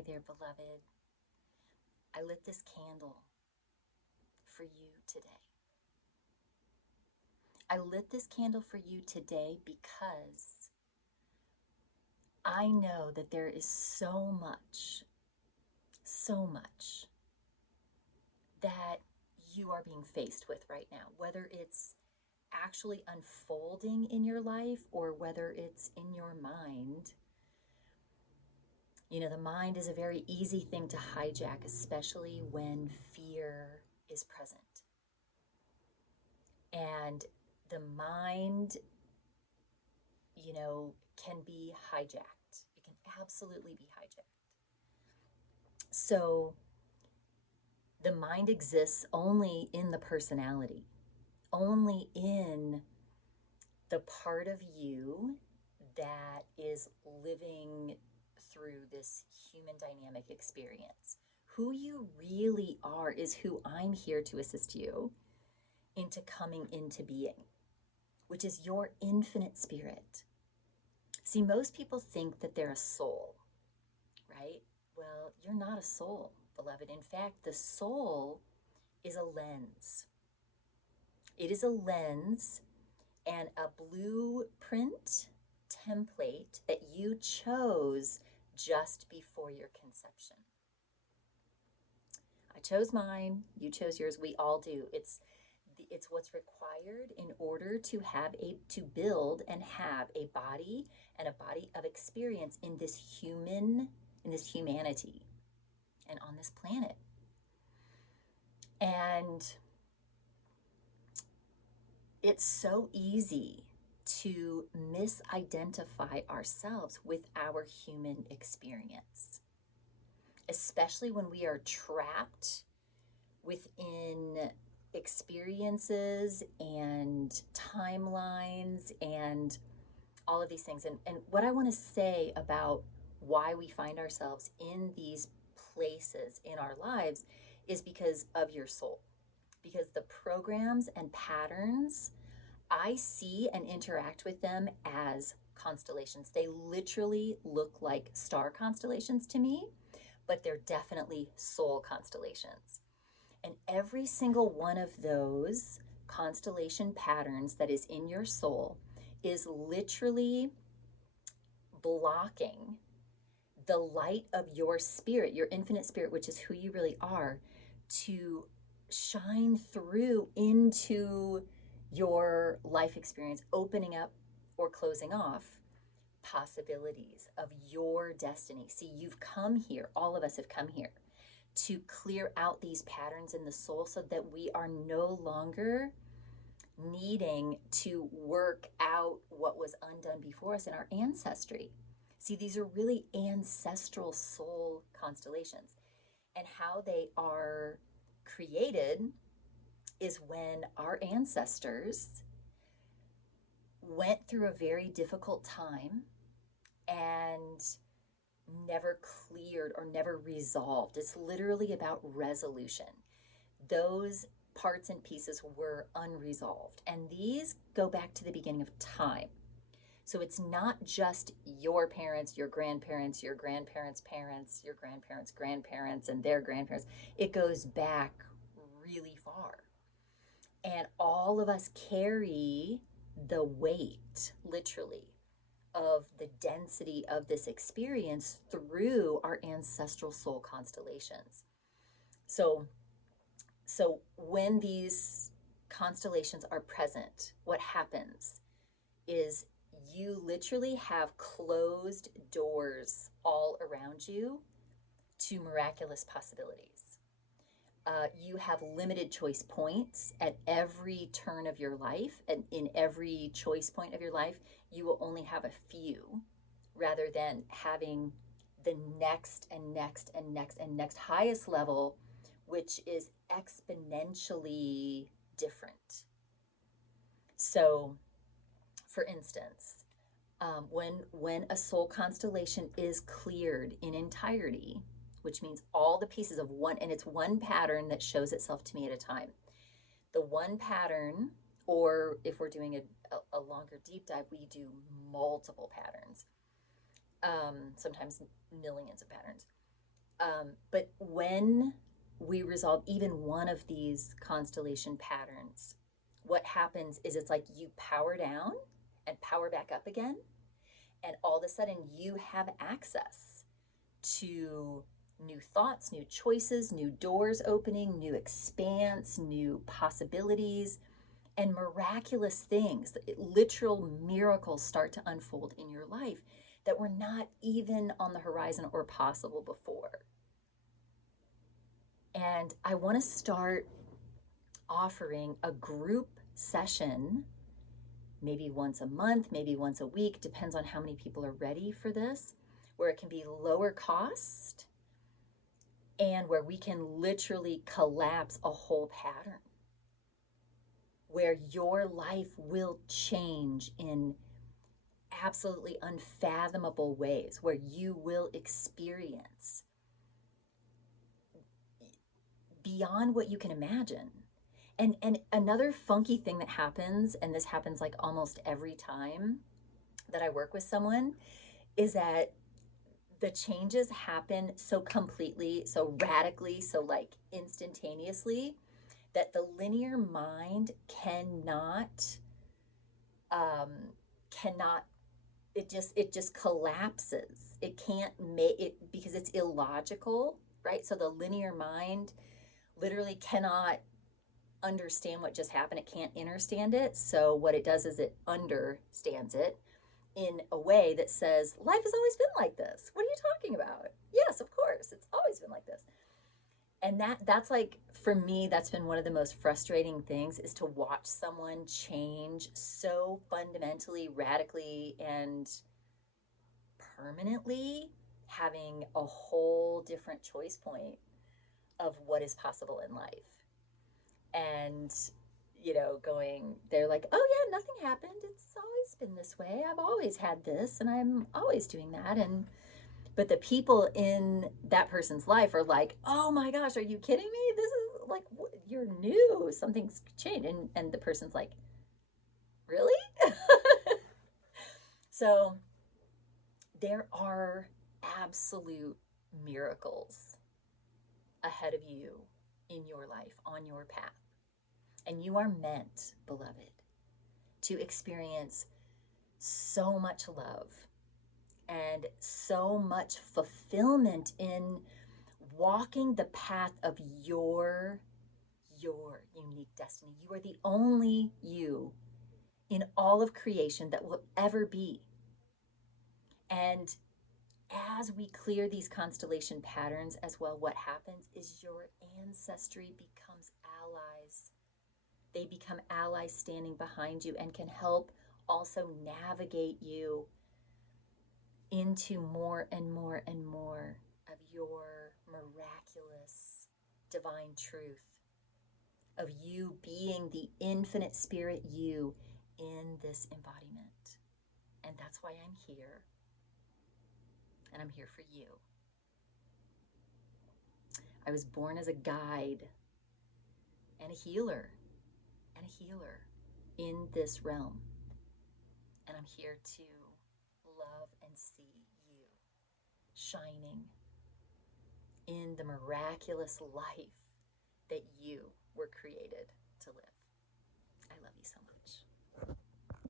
Hi there, beloved. I lit this candle for you today. I lit this candle for you today because I know that there is so much that you are being faced with right now, whether it's actually unfolding in your life or whether it's in your mind. You know, the mind is a very easy thing to hijack, especially when fear is present. And the mind, can be hijacked. It can absolutely be hijacked. So the mind exists only in the personality, only in the part of you that is living through this human dynamic experience. Who you really are is who I'm here to assist you into coming into being, which is your infinite spirit. See, most people think that they're a soul, right? Well, you're not a soul, beloved. In fact, the soul is a lens. It is a lens and a blueprint template that you chose just before your conception. I chose mine, you chose yours, we all do. It's what's required in order to build and have a body and a body of experience in this humanity and on this planet. And it's so easy to misidentify ourselves with our human experience, especially when we are trapped within experiences and timelines and all of these things. And what I want to say about why we find ourselves in these places in our lives is because of your soul. Because the programs and patterns, I see and interact with them as constellations. They literally look like star constellations to me, but they're definitely soul constellations. And every single one of those constellation patterns that is in your soul is literally blocking the light of your spirit, your infinite spirit, which is who you really are, to shine through into your life experience, opening up or closing off possibilities of your destiny. See, you've come here, all of us have come here to clear out these patterns in the soul so that we are no longer needing to work out what was undone before us in our ancestry. See, these are really ancestral soul constellations. And how they are created is when our ancestors went through a very difficult time and never cleared or never resolved. It's literally about resolution. Those parts and pieces were unresolved. And these go back to the beginning of time. So it's not just your parents, your grandparents, your grandparents' parents, your grandparents' grandparents, and their grandparents. It goes back really far. And all of us carry the weight, literally, of the density of this experience through our ancestral soul constellations. So when these constellations are present, what happens is you literally have closed doors all around you to miraculous possibilities. You have limited choice points at every turn of your life, and in every choice point of your life, you will only have a few rather than having the next and next and next and next highest level, which is exponentially different. So, for instance, when a soul constellation is cleared in entirety, which means all the pieces of one, and it's one pattern that shows itself to me at a time. The one pattern, or if we're doing a longer deep dive, we do multiple patterns, sometimes millions of patterns. But when we resolve even one of these constellation patterns, what happens is it's like you power down and power back up again. And all of a sudden, you have access to new thoughts, new choices, new doors opening, new expanse, new possibilities, and miraculous things. Literal miracles start to unfold in your life that were not even on the horizon or possible before. And I want to start offering a group session, maybe once a month, maybe once a week, depends on how many people are ready for this, where it can be lower cost and where we can literally collapse a whole pattern, where your life will change in absolutely unfathomable ways, where you will experience beyond what you can imagine. And another funky thing that happens, and this happens like almost every time that I work with someone, is that the changes happen so completely, so radically, so like instantaneously, that the linear mind cannot it just collapses. It can't make it because it's illogical, right? So the linear mind literally cannot understand what just happened. It can't understand it. So what it does is it understands it in a way that says, life has always been like this. What are you talking about? Yes, of course. It's always been like this. And that's like, for me, that's been one of the most frustrating things, is to watch someone change so fundamentally, radically, and permanently, having a whole different choice point of what is possible in life. And they're like, oh yeah, nothing happened, it's always been this way, I've always had this and I'm always doing that. But the people in that person's life are like, oh my gosh, are you kidding me? This is like, you're new, something's changed. And the person's like, really? So there are absolute miracles ahead of you in your life, on your path. And you are meant, beloved, to experience so much love and so much fulfillment in walking the path of your unique destiny. You are the only you in all of creation that will ever be. And as we clear these constellation patterns as well, what happens is your ancestry becomes allies. They become allies standing behind you and can help also navigate you into more and more and more of your miraculous divine truth, of you being the infinite spirit you in this embodiment. And that's why I'm here. And I'm here for you. I was born as a guide and a healer in this realm. And I'm here to love and see you shining in the miraculous life that you were created to live. I love you so much.